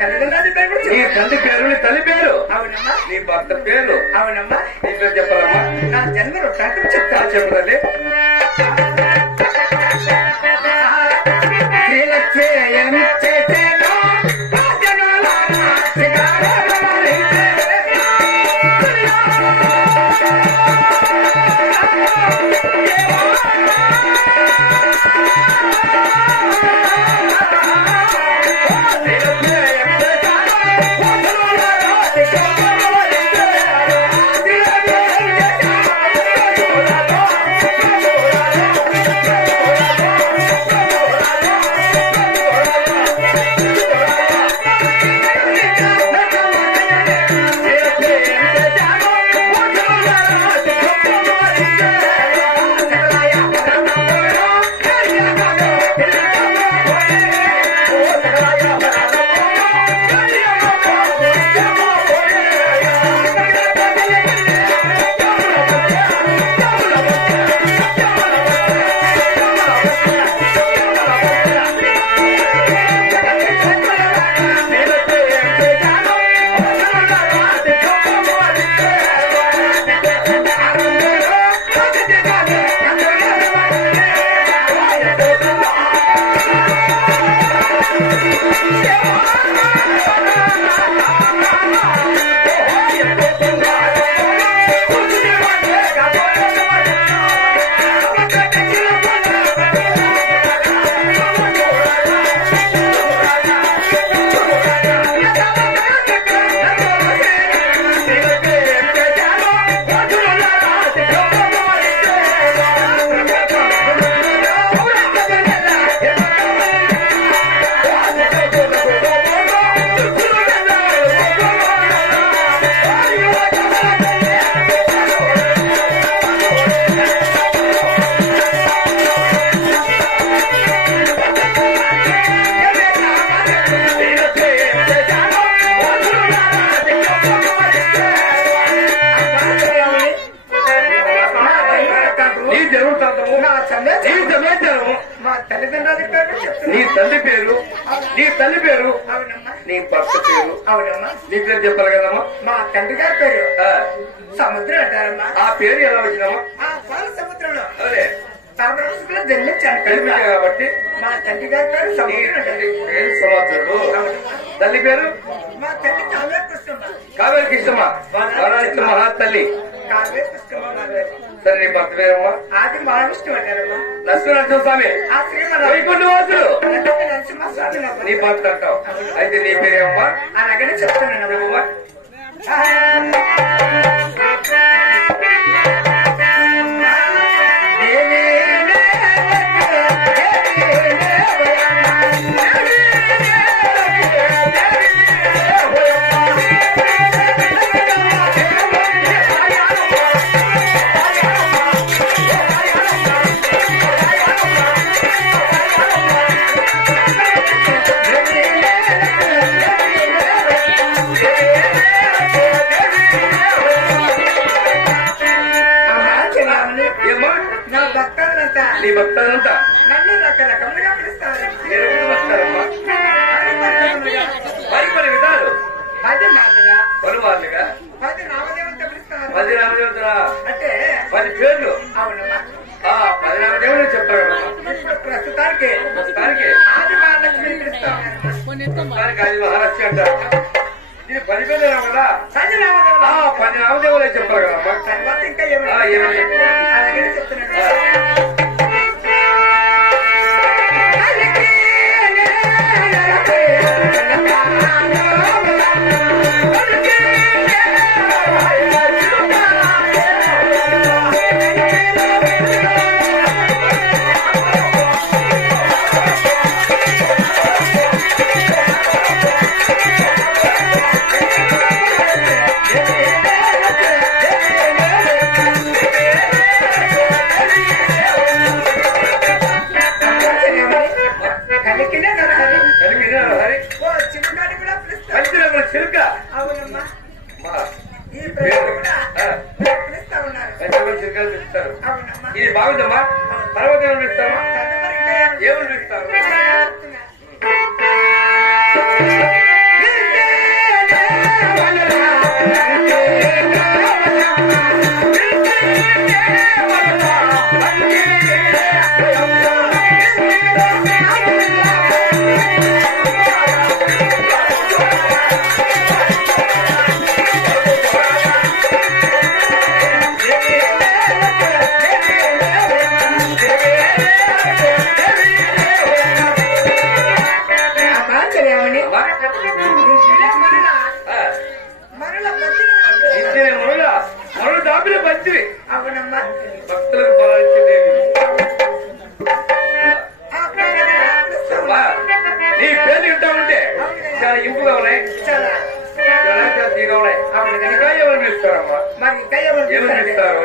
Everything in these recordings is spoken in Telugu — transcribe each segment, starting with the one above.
తల్లిదండ్రుల పేరు నీ తండ్రి పేరు నీ తల్లి పేరు అవునమ్మా నీ భర్త పేరు అవునమ్మా నీ పేరు చెప్పాలమ్మా నా జన్మలో టాటం చెప్తా చెప్పాలి నీ తల్లి పేరు నీ తల్లి పేరు నీ భర్త పేరు నీ పేరు చెప్పాలి కదమ్మా మా తండ్రి గారి పేరు సముద్రం అంటారమ్మా ఆ పేరు ఎలా వచ్చిందమ్మా సముద్రంలో అదే జన్మించాను కాబట్టి మా తండ్రి గారి పేరు సముద్రుడు తల్లి పేరు మా తల్లి కావేరి కృష్ణమ్మ మహా తల్లి సరే నీ భర్త పేరమ్మా ఆది మహావిష్ణు అంటారమ్మా నరసింహస్వామి వైకుంఠవాసుడు నీ భర్త అంటావు అయితే నీ పేరేమమ్మా అలాగనే చెప్తున్నానమ్మా నీ భక్తులంతా నన్ను రకరకములుగా పిలుస్తారు మరి విధాలు పలువాళ్ళుగా 10 నామదేవతలు పిలుస్తారు 10 నామదేవతలా అంటే 10 పేర్లు అవునమ్మా 10 నామదేవులు చెప్పారు ప్రస్తుతానికి ఆది మహాలక్ష్మిని పిలుస్తారు ఆది మహాలక్ష్మి అంటారు ఇది 10 పేర్లు కదా 10 నామదేవులే చెప్పారు కదమ్మా తర్వాత ఇంకా ఏమైనా అలాగే చెప్తున్నాను ఇది బాగుందమ్మా తర్వాత ఏమని పిలుస్తామా ఏమని పిలుస్తారు రెడీగా ఉన్నాయి ఇంకా ఎవరు పిలుస్తారమ్మా మరి ఇంకా ఎవరు పిలుస్తారు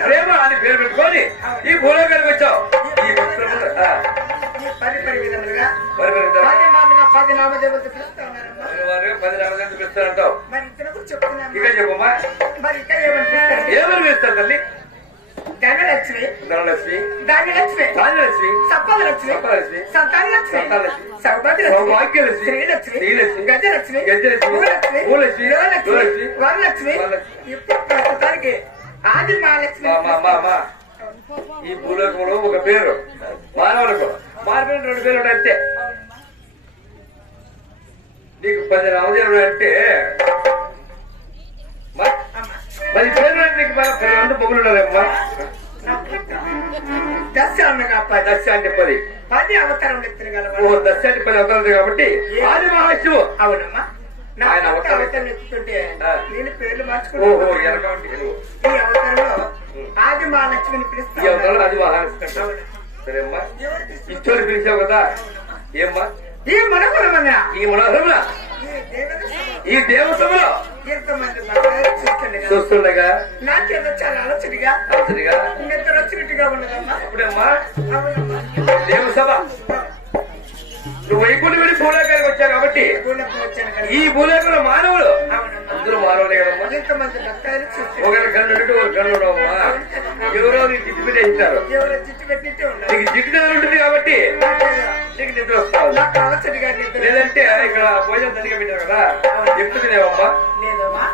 ప్రేమ అని పేరు పెట్టుకొని ఈ భూలోకానికి వచ్చావు ఈ 10 విధములుగా 10 నామదేవతలు పిలుస్తారంటావు మరి ఇంతకు చెప్తున్నాను ఇంకా చెప్పమ్మా మరి ఇంకా ఏమనిపిస్తారు ఏమని పిలుస్తారు తల్లి ధనలక్ష్మి ధనలక్ష్మి ధాన్యలక్ష్మి ధాన్యలక్ష్మి సప్పలక్ష్మి సప్పలక్ష్మి సంతానలక్ష్మి సంతానలక్ష్మి సౌభాగ్యలక్ష్మి శ్రీలక్ష్మి శ్రీలక్ష్మి గజలక్ష్మి గజలక్ష్మి భూలక్ష్మి భూలక్ష్మి ధనలక్ష్మి వరలక్ష్మి ఇప్పుడు ప్రస్తుతానికి ఆది మహాలక్ష్మి ఈ భూలోకంలో ఒక పేరు మానవులకు మారిపోయిన 2 పేర్లు ఉన్నాయి అంతే నీకు 10 నామదేవుడు అంటే మరి పేర్లు నీకు 10 మొగులు ఉన్నారమ్మా దశ అనగా దశ అంటే 10 అవతారం ఎత్తుగలవా దశ అంటే 10 అవతారం కాబట్టి ఆది మహాశివు అవునమ్మా ఆయన అవతారం ఎత్తుతుంటే నేను పేర్లు ఓహో మార్చుకున్నాను ఎనకంటే ఈ అవతారంలో ఆది మహాలక్ష్మిని ఈ పిలుస్తాను అవతారంలో ఆది మహాలక్ష్మి సరేమ్మా ఇచ్చోని పిలిచావు కదా ఏమ్మా ఈ మనోహరమైన ఈ మనోహరమున ఈ దేవసభలో ఎంతమంది భక్తులు చూస్తుండగా నాకేదో చాలా ఆలోచనగా ఆలోచనగా నిద్ర వచ్చినట్టుగా ఉన్నదమ్మా ఇప్పుడమ్మా అవునమ్మా దేవసభ నువ్వు వైకుంఠ వెళ్ళి భూలోకానికి వచ్చావు కాబట్టి గుళ్ళకు వచ్చాను కదా ఈ భూలోకంలో మానవులు అవునమ్మా అందరూ మానవులే కదమ్మా ఎంతమంది భక్తులు చూస్తే ఒకరి కళ్ళు ఒకరి కళ్ళు ఉండవమ్మా ఎవరో నీకు జిట్టు పెట్టేస్తారు ఎవరో జిట్టు పెట్టిట్టే ఉన్నారు నీకు జిట్టు దగ్గర ఉంటుంది కాబట్టి నీకు నిద్ర వస్తావు నాకు ఆలోచనగా నిద్ర లేదంటే ఇక్కడ భోజనం తల్లిగా పెట్టారు కదా ఎప్పుడు తినేవమ్మా లేదమ్మా